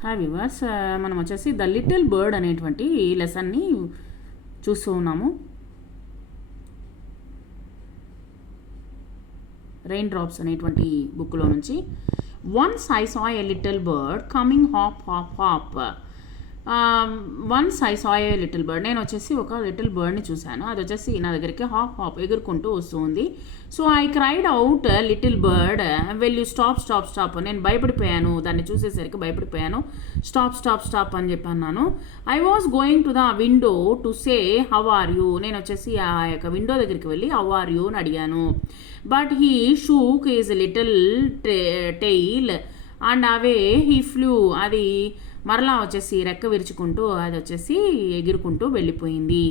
Hi viewers, మనం వచ్చేసి the little bird అనేటువంటి లెసన్ని చూస్తూ ఉన్నాము. రెయిన్ డ్రాప్స్ అనేటువంటి బుక్లో నుంచి. Once I saw a little bird coming hop hop hop. Once I saw a little bird, నేను వచ్చేసి ఒక లిటిల్ బర్డ్ని చూశాను. అది వచ్చేసి నా దగ్గరికి హాప్ హాప్ ఎగురుకుంటూ వస్తుంది. So I cried out little bird well you stop stop stop. నేను భయపడిపోయాను, దాన్ని చూసేసరికి భయపడిపోయాను. స్టాప్ స్టాప్ స్టాప్ అని చెప్పి అన్నాను. I was going to the window to say how are you. నేను వచ్చేసి ఆ యొక్క విండో దగ్గరికి వెళ్ళి హౌ ఆర్ యూ అని అడిగాను. But he shook is little tail and away he flu. అది మరలా వచ్చేసి రెక్క విరుచుకుంటూ అది వచ్చేసి ఎగురుకుంటూ వెళ్ళిపోయింది.